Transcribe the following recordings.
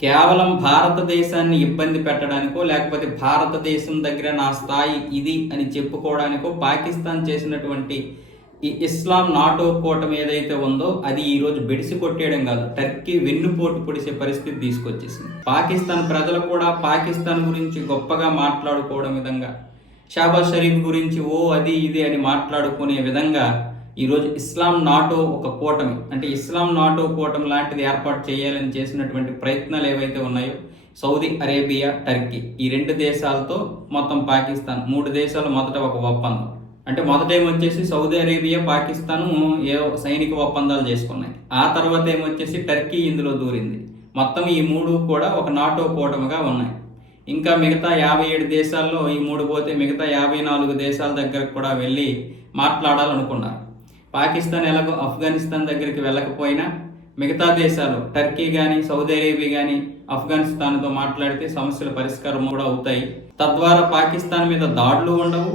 కేవలం భారతదేశాన్ని ఇబ్బంది పెట్టడానికో, లేకపోతే భారతదేశం దగ్గర నా స్థాయి ఇది అని చెప్పుకోవడానికో పాకిస్తాన్ చేసినటువంటి ఈ ఇస్లాం నాటో కూటమి ఏదైతే ఉందో అది ఈరోజు బెడిసి కొట్టేయడం కాదు, టర్కీ వెన్నుపోటు పొడిసే పరిస్థితి తీసుకొచ్చేసింది. పాకిస్తాన్ ప్రజలు కూడా పాకిస్తాన్ గురించి గొప్పగా మాట్లాడుకోవడం విధంగా, షాబాజ్ షరీఫ్ గురించి ఓ అది ఇది అని మాట్లాడుకునే విధంగా ఈరోజు ఇస్లాం నాటో ఒక కూటమి, అంటే ఇస్లాం నాటో కూటమి లాంటిది ఏర్పాటు చేయాలని చేసినటువంటి ప్రయత్నాలు ఏవైతే ఉన్నాయో, సౌదీ అరేబియా, టర్కీ ఈ రెండు దేశాలతో మొత్తం పాకిస్తాన్ 3 దేశాలు మొదట ఒక ఒప్పందం, అంటే మొదట ఏమొచ్చేసి సౌదీ అరేబియా పాకిస్తాను సైనిక ఒప్పందాలు చేసుకున్నాయి. ఆ తర్వాత ఏమొచ్చేసి టర్కీ ఇందులో దూరింది. మొత్తం ఈ 3 కూడా ఒక నాటో కూటమిగా ఉన్నాయి. ఇంకా మిగతా 57 దేశాల్లో ఈ 3 పోతే మిగతా 54 దేశాల దగ్గరకు కూడా వెళ్ళి మాట్లాడాలనుకున్నారు. పాకిస్తాన్ ఎలాగో ఆఫ్ఘనిస్తాన్ దగ్గరికి వెళ్ళకపోయినా మిగతా దేశాలు టర్కీ కానీ సౌదీ అరేబియా కానీ ఆఫ్ఘనిస్తాన్తో మాట్లాడితే సమస్యల పరిష్కారం కూడా అవుతాయి. తద్వారా పాకిస్తాన్ మీద దాడులు ఉండవు.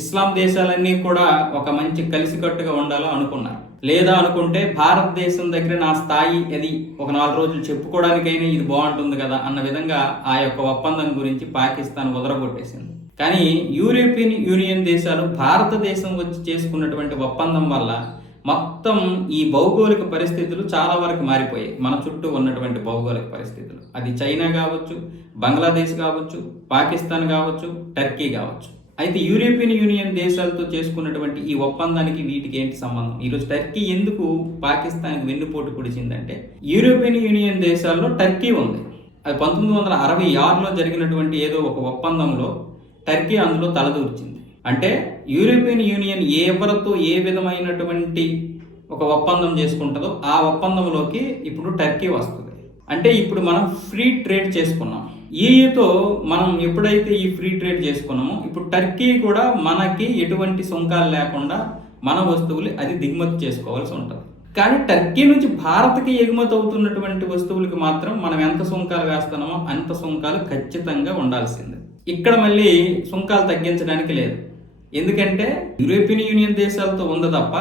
ఇస్లాం దేశాలన్నీ కూడా ఒక మంచి కలిసికట్టుగా ఉండాలో అనుకున్నారు. లేదా అనుకుంటే భారతదేశం దగ్గర నా స్థాయి అది ఒక 4 రోజులు చెప్పుకోవడానికైనా ఇది బాగుంటుంది కదా అన్న విధంగా ఆ యొక్క ఒప్పందం గురించి పాకిస్తాన్ ఉదరగొట్టేసింది. కానీ యూరోపియన్ యూనియన్ దేశాలు భారతదేశం వచ్చి చేసుకున్నటువంటి ఒప్పందం వల్ల మొత్తం ఈ భౌగోళిక పరిస్థితులు చాలా వరకు మారిపోయాయి. మన చుట్టూ ఉన్నటువంటి భౌగోళిక పరిస్థితులు, అది చైనా కావచ్చు, బంగ్లాదేశ్ కావచ్చు, పాకిస్తాన్ కావచ్చు, టర్కీ కావచ్చు. అయితే యూరోపియన్ యూనియన్ దేశాలతో చేసుకున్నటువంటి ఈ ఒప్పందానికి వీటికి ఏంటి సంబంధం? ఈరోజు టర్కీ ఎందుకు పాకిస్తాన్కి వెన్నుపోటు పొడిచిందంటే, యూరోపియన్ యూనియన్ దేశాల్లో టర్కీ ఉంది. అది 1966లో జరిగినటువంటి ఏదో ఒక ఒప్పందంలో టర్కీ అందులో తలదూర్చింది. అంటే యూరోపియన్ యూనియన్ ఎవరితో ఏ విధమైనటువంటి ఒక ఒప్పందం చేసుకుంటుందో ఆ ఒప్పందంలోకి ఇప్పుడు టర్కీ వస్తుంది. అంటే ఇప్పుడు మనం ఫ్రీ ట్రేడ్ చేసుకున్నాం. ఈయూతో మనం ఎప్పుడైతే ఈ ఫ్రీ ట్రేడ్ చేసుకున్నామో ఇప్పుడు టర్కీ కూడా మనకి ఎటువంటి సుంకాలు లేకుండా మన వస్తువులు అది దిగుమతి చేసుకోవాల్సి ఉంటుంది. కానీ టర్కీ నుంచి భారత్కి ఎగుమతి అవుతున్నటువంటి వస్తువులకి మాత్రం మనం ఎంత సుంకాలు వేస్తున్నామో అంత సుంకాలు ఖచ్చితంగా ఉండాల్సిందే. ఇక్కడ మళ్ళీ సుంకాలు తగ్గించడానికి లేదు. ఎందుకంటే యూరోపియన్ యూనియన్ దేశాలతో ఉంది తప్ప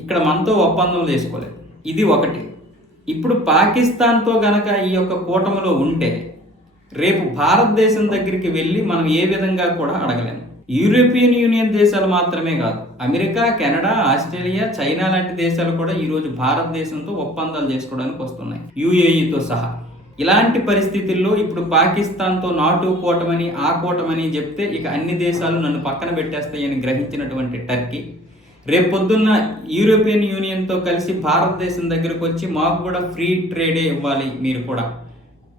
ఇక్కడ మనతో ఒప్పందం చేసుకోలేదు. ఇది ఒకటి. ఇప్పుడు పాకిస్తాన్తో గనక ఈ యొక్క కూటమిలో ఉంటే రేపు భారతదేశం దగ్గరికి వెళ్ళి మనం ఏ విధంగా కూడా అడగలేము. యూరోపియన్ యూనియన్ దేశాలు మాత్రమే కాదు, అమెరికా, కెనడా, ఆస్ట్రేలియా, చైనా లాంటి దేశాలు కూడా ఈరోజు భారతదేశంతో ఒప్పందాలు చేసుకోవడానికి వస్తున్నాయి, యుఏఈతో సహా. ఇలాంటి పరిస్థితుల్లో ఇప్పుడు పాకిస్తాన్తో నాటో కూటమని ఆ కూటమని చెప్తే ఇక అన్ని దేశాలు నన్ను పక్కన పెట్టేస్తాయని గ్రహించినటువంటి టర్కీ రేపొద్దున్న యూరోపియన్ యూనియన్తో కలిసి భారతదేశం దగ్గరకు వచ్చి మాకు కూడా ఫ్రీ ట్రేడే ఇవ్వాలి, మీరు కూడా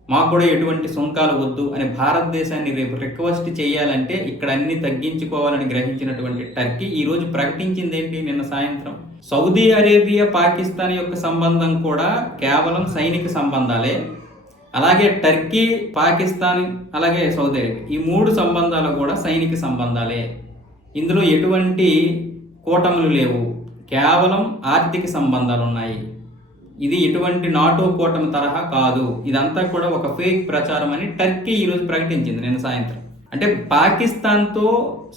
మాకు కూడా ఎటువంటి సుంకాలు వద్దు అని భారతదేశాన్ని రేపు రిక్వెస్ట్ చేయాలంటే ఇక్కడ అన్ని తగ్గించుకోవాలని గ్రహించినటువంటి టర్కీ ఈరోజు ప్రకటించింది ఏంటి? నిన్న సాయంత్రం సౌదీ అరేబియా పాకిస్తాన్ యొక్క సంబంధం కూడా కేవలం సైనిక సంబంధాలే, అలాగే టర్కీ, పాకిస్తాన్, అలాగే సౌదీ అరేబియా ఈ 3 సంబంధాలు కూడా సైనిక సంబంధాలే. ఇందులో ఎటువంటి కూటములు లేవు, కేవలం ఆర్థిక సంబంధాలు ఉన్నాయి. ఇది ఎటువంటి నాటో కూటమి తరహా కాదు, ఇదంతా కూడా ఒక ఫేక్ ప్రచారం అని టర్కీ ఈరోజు ప్రకటించింది నిన్న సాయంత్రం. అంటే పాకిస్తాన్తో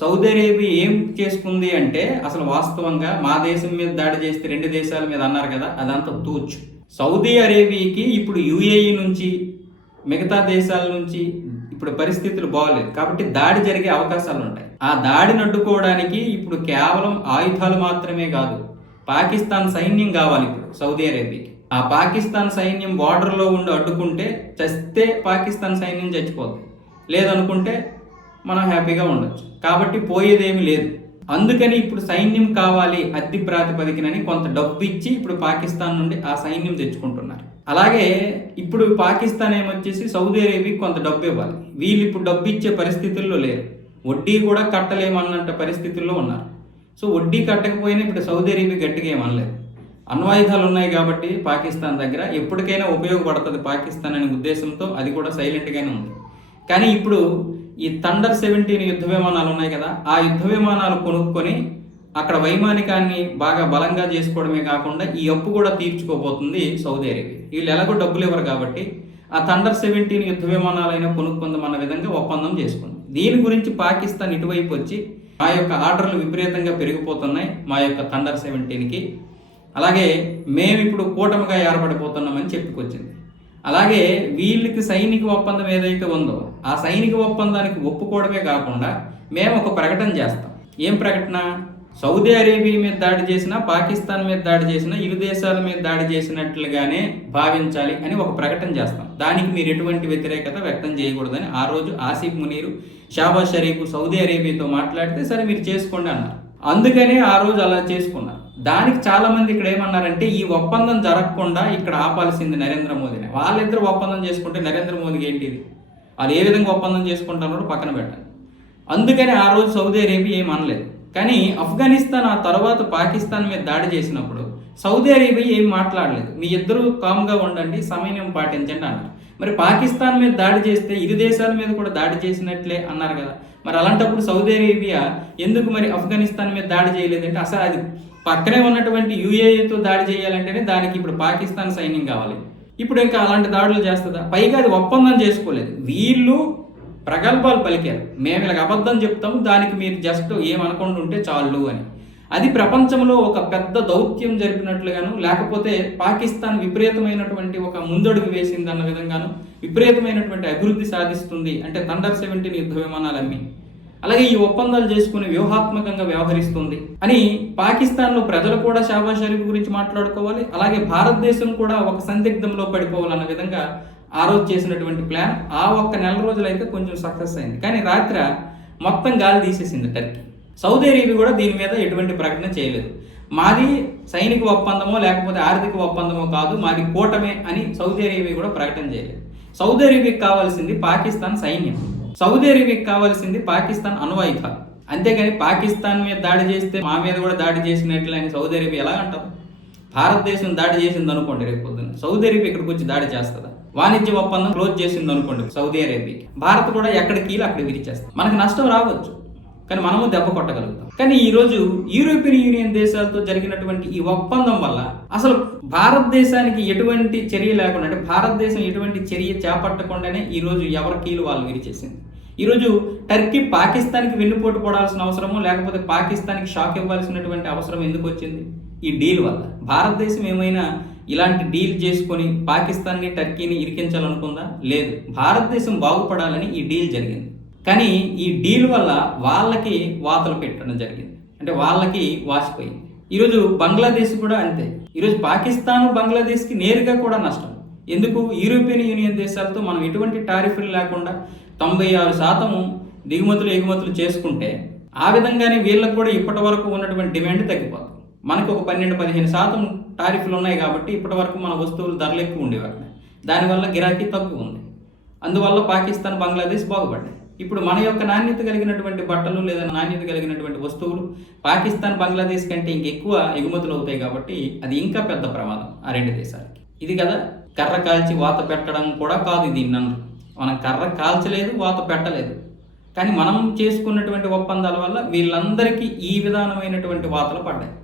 సౌదీ అరేబియా ఏం చేసుకుంది అంటే అసలు వాస్తవంగా మా దేశం మీద దాడి చేస్తే 2 దేశాల మీద అన్నారు కదా, అదంతా తూచు. సౌదీ అరేబియాకి ఇప్పుడు యుఏఈ నుంచి మిగతా దేశాల నుంచి ఇప్పుడు పరిస్థితులు బాగోలేదు కాబట్టి దాడి జరిగే అవకాశాలు ఉంటాయి. ఆ దాడిని అడ్డుకోవడానికి ఇప్పుడు కేవలం ఆయుధాలు మాత్రమే కాదు, పాకిస్తాన్ సైన్యం కావాలి ఇప్పుడు సౌదీ అరేబియాకి. ఆ పాకిస్తాన్ సైన్యం బార్డర్లో ఉండి అడ్డుకుంటే చస్తే పాకిస్తాన్ సైన్యం చచ్చిపోతుంది, లేదనుకుంటే మనం హ్యాపీగా ఉండొచ్చు. కాబట్టి పోయేదేమీ లేదు. అందుకని ఇప్పుడు సైన్యం కావాలి అద్దె ప్రాతిపదికనని కొంత డబ్బు ఇచ్చి ఇప్పుడు పాకిస్తాన్ నుండి ఆ సైన్యం తెచ్చుకుంటున్నారు. అలాగే ఇప్పుడు పాకిస్తాన్ ఏమొచ్చేసి సౌదీ అరేబియాకి కొంత డబ్బు ఇవ్వాలి. వీళ్ళు ఇప్పుడు డబ్బు ఇచ్చే పరిస్థితుల్లో లేరు, వడ్డీ కూడా కట్టలేమన్నంత పరిస్థితుల్లో ఉన్నారు. సో వడ్డీ కట్టకపోయినా ఇప్పుడు సౌదీ అరేబియా గట్టిగా ఏమనలేదు. అణ్వాయుధాలు ఉన్నాయి కాబట్టి పాకిస్తాన్ దగ్గర ఎప్పటికైనా ఉపయోగపడుతుంది పాకిస్తాన్ అనే ఉద్దేశంతో అది కూడా సైలెంట్గానే ఉంది. కానీ ఇప్పుడు ఈ థండర్ 17 యుద్ధ విమానాలు ఉన్నాయి కదా, ఆ యుద్ధ విమానాలు కొనుక్కొని అక్కడ వైమానికాన్ని బాగా బలంగా చేసుకోవడమే కాకుండా ఈ అప్పు కూడా తీర్చుకోబోతుంది సౌదీ అరేబియా. వీళ్ళు ఎలాగో డబ్బులు ఇవ్వరు కాబట్టి ఆ థండర్ 17 యుద్ధ విమానాలైనా కొనుక్కుందామన్న విధంగా ఒప్పందం చేసుకుంది. దీని గురించి పాకిస్తాన్ ఇటువైపు వచ్చి మా యొక్క ఆర్డర్లు విపరీతంగా పెరిగిపోతున్నాయి మా యొక్క థండర్ 17కి, అలాగే మేము ఇప్పుడు కూటమిగా ఏర్పడిపోతున్నామని చెప్పుకొచ్చింది. అలాగే వీళ్ళకి సైనిక ఒప్పందం ఏదైతే ఉందో ఆ సైనిక ఒప్పందానికి ఒప్పుకోవడమే కాకుండా మేము ఒక ప్రకటన చేస్తాం. ఏం ప్రకటన? సౌదీ అరేబియా మీద దాడి చేసినా, పాకిస్తాన్ మీద దాడి చేసినా, ఇరు దేశాల మీద దాడి చేసినట్లుగానే భావించాలి అని ఒక ప్రకటన చేస్తాం. దానికి మీరు ఎటువంటి వ్యతిరేకత వ్యక్తం చేయకూడదని ఆ రోజు ఆసిఫ్ మునీరు, షాబాజ్ షరీఫ్ సౌదీ అరేబియాతో మాట్లాడితే సరే మీరు చేసుకోండి అన్నారు. అందుకనే ఆ రోజు అలా చేసుకున్నారు. దానికి చాలా మంది ఇక్కడ ఏమన్నారంటే ఈ ఒప్పందం జరగకుండా ఇక్కడ ఆపాల్సింది నరేంద్ర మోదీనే. వాళ్ళిద్దరు ఒప్పందం చేసుకుంటే నరేంద్ర మోదీకి ఏంటిది? వాళ్ళు ఏ విధంగా ఒప్పందం చేసుకుంటున్నారో పక్కన పెట్టండి. అందుకని ఆ రోజు సౌదీ అరేబియా ఏం అనలేదు. కానీ ఆఫ్ఘనిస్తాన్ ఆ తర్వాత పాకిస్తాన్ మీద దాడి చేసినప్పుడు సౌదీ అరేబియా ఏం మాట్లాడలేదు. మీ ఇద్దరు కామ్గా ఉండండి, సమయం పాటించండి అన్నారు. మరి పాకిస్తాన్ మీద దాడి చేస్తే ఇరు దేశాల మీద కూడా దాడి చేసినట్లే అన్నారు కదా. మరి అలాంటప్పుడు సౌదీ అరేబియా ఎందుకు మరి ఆఫ్ఘనిస్తాన్ మీద దాడి చేయలేదంటే అసలు అది పక్కనే ఉన్నటువంటి యూఏఈతో దాడి చేయాలంటేనే దానికి ఇప్పుడు పాకిస్తాన్ సైన్యం కావాలి. ఇప్పుడు ఇంకా అలాంటి దాడులు చేస్తుందా? పైగా అది ఒప్పందం చేసుకోలేదు. వీళ్ళు ప్రగల్భాలు పలికారు, మేము ఇలా అబద్ధం చెప్తాము, దానికి మీరు జస్ట్ ఏమనుకుండా ఉంటే చాలు అని. అది ప్రపంచంలో ఒక పెద్ద దౌత్యం జరిపినట్లుగాను, లేకపోతే పాకిస్తాన్ విపరీతమైనటువంటి ఒక ముందడుగు వేసింది అన్న విధంగాను, విపరీతమైనటువంటి అభివృద్ధి సాధిస్తుంది అంటే థండర్ 17 యుద్ధ విమానాలు అమ్మి, అలాగే ఈ ఒప్పందాలు చేసుకుని వ్యూహాత్మకంగా వ్యవహరిస్తుంది అని పాకిస్తాన్లో ప్రజలు కూడా షాబాజ్ షరీఫ్ గురించి మాట్లాడుకోవాలి. అలాగే భారతదేశం కూడా ఒక సందిగ్ధంలో పడిపోవాలన్న విధంగా ఆ రోజు చేసినటువంటి ప్లాన్ ఆ ఒక్క నెల రోజులైతే కొంచెం సక్సెస్ అయింది. కానీ రాత్రి మొత్తం గాలి తీసేసింది టర్కీ. సౌదీ అరేబియా కూడా దీని మీద ఎటువంటి ప్రకటన చేయలేదు. మాది సైనిక ఒప్పందమో లేకపోతే ఆర్థిక ఒప్పందమో కాదు, మాది కూటమే అని సౌదీ అరేబియా కూడా ప్రకటన చేయలేదు. సౌదీ అరేబియాకి కావాల్సింది పాకిస్తాన్ సైన్యం, సౌదీ అరేబియాకి కావాల్సింది పాకిస్తాన్ అణ్వాయుధాలు. అంతేగాని పాకిస్తాన్ మీద దాడి చేస్తే మా మీద కూడా దాడి చేసినట్లు అని సౌదీ అరేబియా ఎలా అంటారు? భారతదేశం దాడి చేసింది అనుకోండి, రేపు పొద్దున్న సౌదీ అరేబియా ఇక్కడికి వచ్చి దాడి చేస్తుందా? వాణిజ్య ఒప్పందం క్లోజ్ చేసింది అనుకోండి సౌదీ అరేబియాకి, భారత్ కూడా ఎక్కడ కీలు అక్కడ విరిచేస్తాం. మనకు నష్టం రావచ్చు, కానీ మనము దెబ్బ కొట్టగలుగుతాం. కానీ ఈరోజు యూరోపియన్ యూనియన్ దేశాలతో జరిగినటువంటి ఈ ఒప్పందం వల్ల అసలు భారతదేశానికి ఎటువంటి చర్య లేకుండా, అంటే భారతదేశం ఎటువంటి చర్య చేపట్టకుండానే ఈరోజు ఎవరి కీలు వాళ్ళు విరిచేసింది. ఈరోజు టర్కీ పాకిస్తాన్కి వెన్నుపోటు పడాల్సిన అవసరమో లేకపోతే పాకిస్తాన్కి షాక్ ఇవ్వాల్సినటువంటి అవసరం ఎందుకు వచ్చింది? ఈ డీల్ వల్ల. భారతదేశం ఏమైనా ఇలాంటి డీల్ చేసుకొని పాకిస్తాన్ని టర్కీని ఇరికించాలనుకుందా? లేదు. భారతదేశం బాగుపడాలని ఈ డీల్ జరిగింది. కానీ ఈ డీల్ వల్ల వాళ్ళకి వాతలు పెట్టడం జరిగింది, అంటే వాళ్ళకి వాసిపోయింది. ఈరోజు బంగ్లాదేశ్ కూడా అంతే. ఈరోజు పాకిస్తాన్ బంగ్లాదేశ్కి నేరుగా కూడా నష్టం. ఎందుకు? యూరోపియన్ యూనియన్ దేశాలతో మనం ఎటువంటి టారిఫ్లు లేకుండా 96% దిగుమతులు ఎగుమతులు చేసుకుంటే ఆ విధంగానే వీళ్ళకు కూడా ఇప్పటి వరకు ఉన్నటువంటి డిమాండ్ తగ్గిపోతుంది. మనకు ఒక 12-15% టారిఫ్లు ఉన్నాయి కాబట్టి ఇప్పటి వరకు మన వస్తువులు ధరలు ఎక్కువ ఉండేవారు, దానివల్ల గిరాకీ తక్కువ ఉంది. అందువల్ల పాకిస్తాన్ బంగ్లాదేశ్ బాగుపడ్డాయి. ఇప్పుడు మన యొక్క నాణ్యత కలిగినటువంటి బట్టలు లేదా నాణ్యత కలిగినటువంటి వస్తువులు పాకిస్తాన్ బంగ్లాదేశ్ కంటే ఇంకెక్కువ ఎగుమతులు అవుతాయి కాబట్టి అది ఇంకా పెద్ద ప్రమాదం ఆ రెండు దేశాలకి. ఇది కదా కర్ర కాల్చి వాత పెట్టడం కూడా కాదు ఇది. నన్ను మనం కర్ర కాల్చలేదు, వాత పెట్టలేదు, కానీ మనం చేసుకున్నటువంటి ఒప్పందాల వల్ల వీళ్ళందరికీ ఈ విధానమైనటువంటి వాతలు పడ్డాయి.